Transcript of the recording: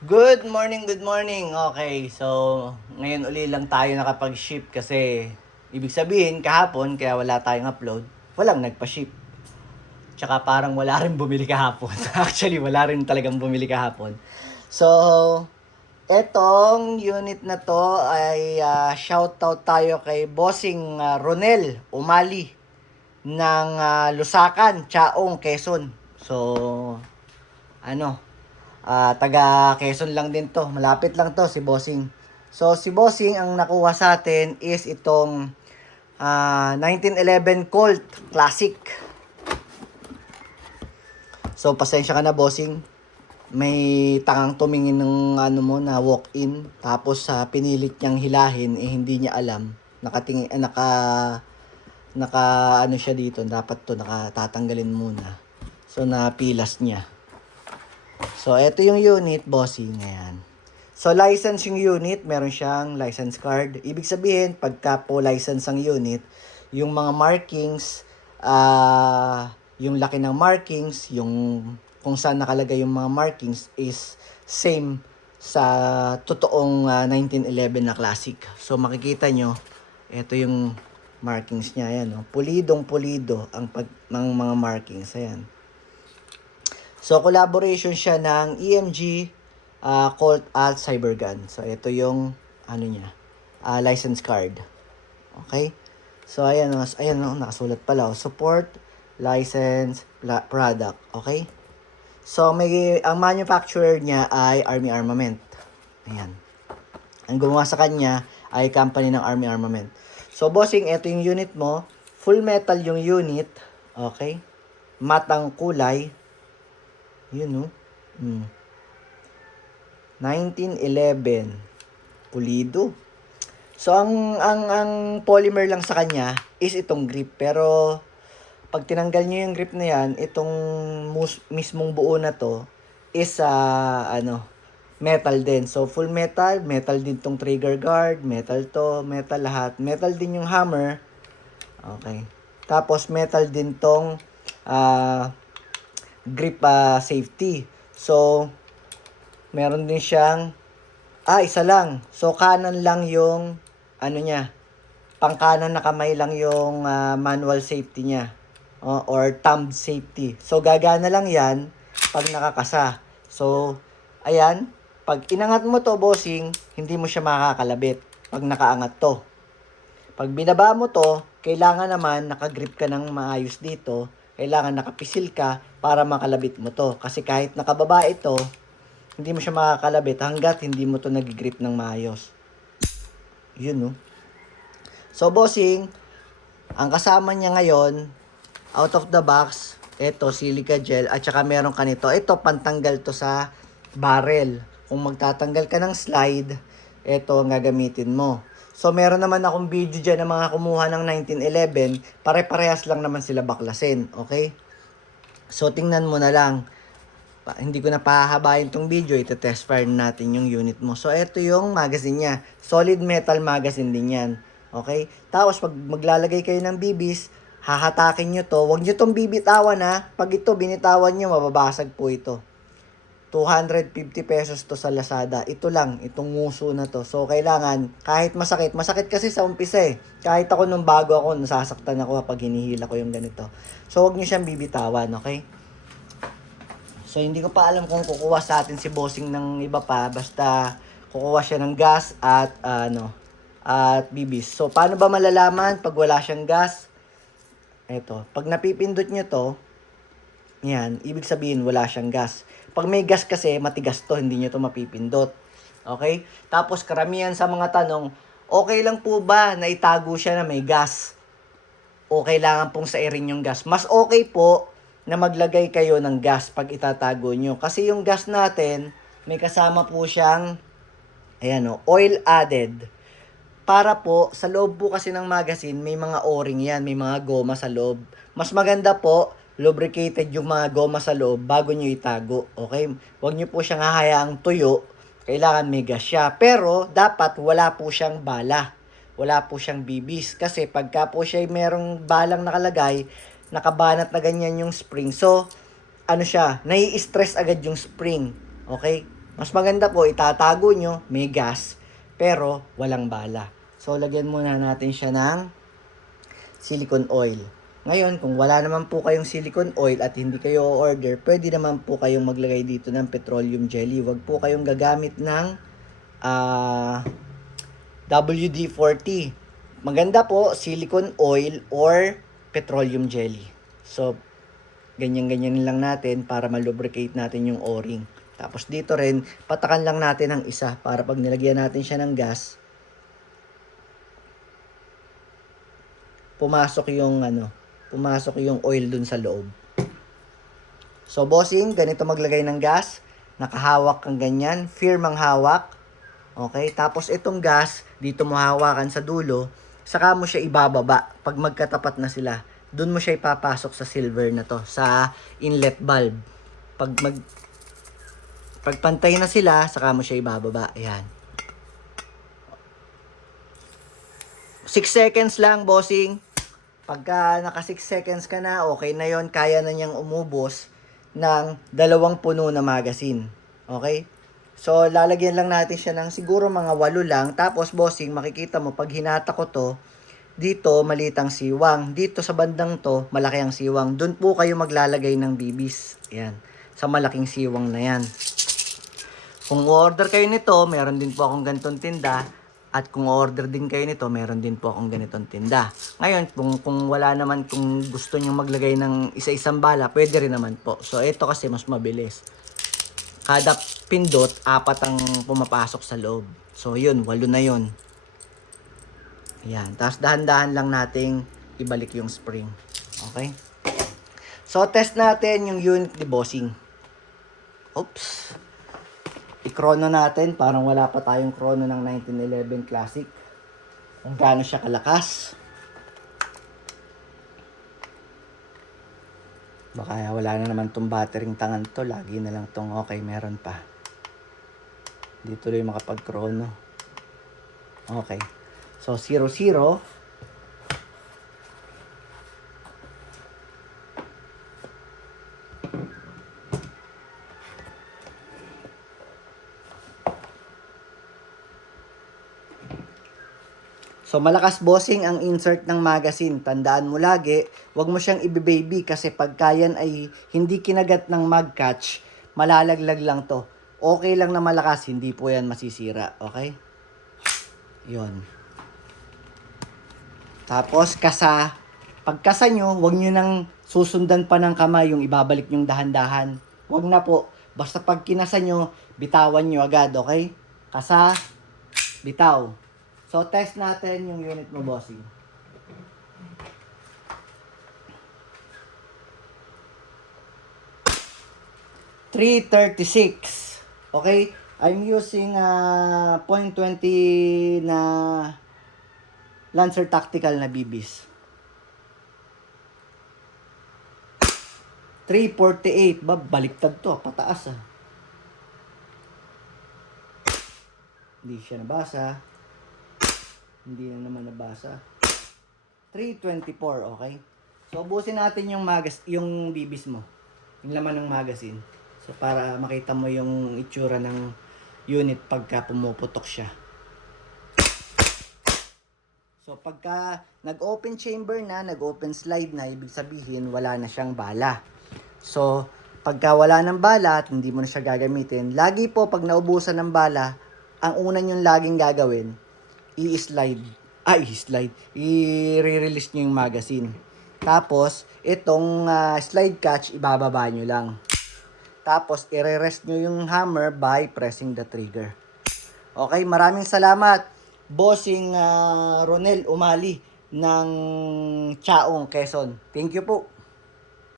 Good morning, good morning. Okay, so ngayon uli lang tayo nakapag-ship kasi ibig sabihin kahapon kaya wala tayong upload, walang nagpa-ship. Tsaka parang wala rin bumili kahapon. Actually, wala rin talagang bumili kahapon. So, etong unit na to ay shoutout tayo kay Bossing Ronel Umali ng Lusakan, Chaong, Quezon. So, ano, taga Quezon lang din to. Malapit lang to si Bossing. So si Bossing ang nakuha sa atin is itong 1911 Colt Classic. So pasensya ka na, Bossing. May tangang tumingin ng ano mo na walk-in, tapos pinilit niyang hilahin, hindi niya alam. Nakatingin naka ano siya dito, dapat to nakatatanggalin muna. So napilas niya. So, ito yung unit, Bossing. Ayan. So, license yung unit. Meron siyang license card. Ibig sabihin, pagka po license ang unit, yung mga markings, yung laki ng markings, yung kung saan nakalagay yung mga markings is same sa totoong 1911 na classic. So, makikita nyo, ito yung markings niya. Ayan, no? Pulidong-pulido ang mga markings. Ayan. So, collaboration siya ng EMG, Colt at Cybergun. So, ito yung, ano niya, license card. Okay? So, ayan o, nakasulat pala. Support, license, product. Okay? So, ang manufacturer niya ay Army Armament. Ayan. Ang gumawa sa kanya ay company ng Army Armament. So, bossing, ito yung unit mo. Full metal yung unit. Okay? Matang kulay. Yun, no? 1911. Pulido. So, ang polymer lang sa kanya is itong grip. Pero, pag tinanggal nyo yung grip na yan, itong mismong buo na to is, metal din. So, full metal. Metal din tong trigger guard. Metal to. Metal lahat. Metal din yung hammer. Okay. Tapos, metal din tong, grip safety. So, meron din siyang isa lang. So, kanan lang yung ano niya. Pang kanan na kamay lang yung manual safety niya. Or thumb safety. So, gagana lang yan pag nakakasa. So, ayan. Pag inangat mo to, bossing, hindi mo siya makakalabit pag nakaangat to. Pag binaba mo to, kailangan naman nakagrip ka ng maayos dito. Kailangan nakapisil ka para makalabit mo to. Kasi kahit nakababa ito, hindi mo siya makakalabit hanggat hindi mo to nag-grip ng maayos. Yun, no? So, bossing, ang kasama niya ngayon, out of the box, ito, silica gel, at saka meron ka nito. Ito, pantanggal to sa barrel. Kung magtatanggal ka ng slide, ito ang gagamitin mo. So, meron naman akong video dyan ng mga kumuha ng 1911. Pare-parehas lang naman sila baklasin. Okay? So, tingnan mo na lang. Hindi ko na pahabayin tong video. Ito-test fire natin yung unit mo. So, ito yung magazine niya. Solid metal magazine din yan. Okay? Tapos, pag maglalagay kayo ng bibis, hahatakin nyo to. Huwag nyo tong bibitawan ha. Pag ito, binitawan nyo, mababasag po ito. 250 pesos to sa Lazada. Ito lang, itong nguso na to. So, kailangan, kahit masakit kasi sa umpisa eh. Kahit ako nung bago ako, nasasaktan ako kapag hinihila ko yung ganito. So, huwag nyo siyang bibitawan, okay? So, hindi ko pa alam kung kukuha sa atin si Bossing ng iba pa. Basta, kukuha siya ng gas at, at bibis. So, paano ba malalaman pag wala siyang gas? Eto, pag napipindot nyo to, yan, ibig sabihin wala siyang gas. Pag may gas kasi, matigas to, hindi nyo to mapipindot. Okay? Tapos karamihan sa mga tanong, okay lang po ba na itago siya na may gas? O kailangan pong sairin yung gas? Mas okay po na maglagay kayo ng gas pag itatago nyo. Kasi yung gas natin, may kasama po siyang, oil added. Para po, sa loob po kasi ng magazine, may mga o-ring yan, may mga goma sa loob. Mas maganda po, lubricated yung mga goma sa loob bago nyo itago. Okay? Huwag nyo po siyang hahayaang tuyo. Kailangan may gas siya. Pero, dapat wala po siyang bala. Wala po siyang bibis. Kasi pagka po siya merong balang nakalagay, nakabanat na ganyan yung spring. So, nai-stress agad yung spring. Okay? Mas maganda po, itatago nyo, may gas, pero walang bala. So, lagyan muna natin siya ng silicone oil. Ngayon, kung wala naman po kayong silicone oil at hindi kayo order, pwede naman po kayong maglagay dito ng petroleum jelly. Huwag po kayong gagamit ng WD-40. Maganda po, silicone oil or petroleum jelly. So, ganyan-ganyan lang natin para malubricate natin yung o-ring. Tapos dito rin, patakan lang natin ang isa para pag nilagyan natin siya ng gas, pumasok yung oil dun sa loob. So, bossing, ganito maglagay ng gas. Nakahawak kang ganyan, firm ang hawak. Okay? Tapos itong gas, dito mo hawakan sa dulo, saka mo siya ibababa pag magkatapat na sila. Doon mo siya ipapasok sa silver na to, sa inlet valve. Pag pantay na sila, saka mo siya ibababa. Ayan. 6 seconds lang, bossing. Pagka naka 6 seconds ka na, okay na yon, kaya na niyang umubos ng 2 puno na magazine. Okay? So, lalagyan lang natin siya ng siguro mga 8 lang. Tapos, bossing, makikita mo, pag hinata ko to, dito, maliit ang siwang. Dito sa bandang to, malaki ang siwang. Doon po kayo maglalagay ng bibis. Ayan. Sa malaking siwang na yan. Kung order kayo nito, meron din po akong ganitong tinda. At kung order din kayo nito, meron din po akong ganitong tinda. Ngayon, kung wala naman, kung gusto nyo maglagay ng isa-isang bala, pwede rin naman po. So, ito kasi mas mabilis. Kada pindot, 4 ang pumapasok sa loob. So, yun, 8 na yun. Ayan. Tapos, dahan-dahan lang nating ibalik yung spring. Okay? So, test natin yung unit ni bossing. Oops. I-chrono natin. Parang wala pa tayong chrono ng 1911 Classic. Kung gaano siya kalakas. Baka wala na naman tong battering tangan to. Lagi na lang tong okay, meron pa. Hindi tuloy makapag-chrono. Okay. So, 0-0. So, malakas bossing ang insert ng magazine. Tandaan mo lagi, wag mo siyang i-baby kasi pagka yan ay hindi kinagat ng mag catch, malalaglag lang to. Okay lang na malakas, hindi po yan masisira. Okay? Yun. Tapos, kasa. Pagkasa nyo, wag nyo nang susundan pa ng kamay yung ibabalik yung dahan-dahan. Wag na po. Basta pag kinasa nyo, bitawan nyo agad. Okay? Kasa, bitaw. So, test natin yung unit mo, bossing. .336. Okay? I'm using .20 na Lancer Tactical na bibis. 348. Baliktad to. Pataas Hindi siya nabasa. Hindi na naman nabasa. 324, okay? So, ubusin natin yung bibis mo. Yung laman ng magazine. So, para makita mo yung itsura ng unit pagka pumuputok siya. So, pagka nag-open chamber na, nag-open slide na, ibig sabihin, wala na siyang bala. So, pagka wala ng bala at hindi mo na siya gagamitin, lagi po pag naubusan ng bala, ang una nyong laging gagawin, i-release nyo yung magazine. Tapos, itong slide catch, ibababa nyo lang. Tapos, i-rest nyo yung hammer by pressing the trigger. Okay, maraming salamat, Bossing Ronel Umali ng Chaong, Quezon. Thank you po.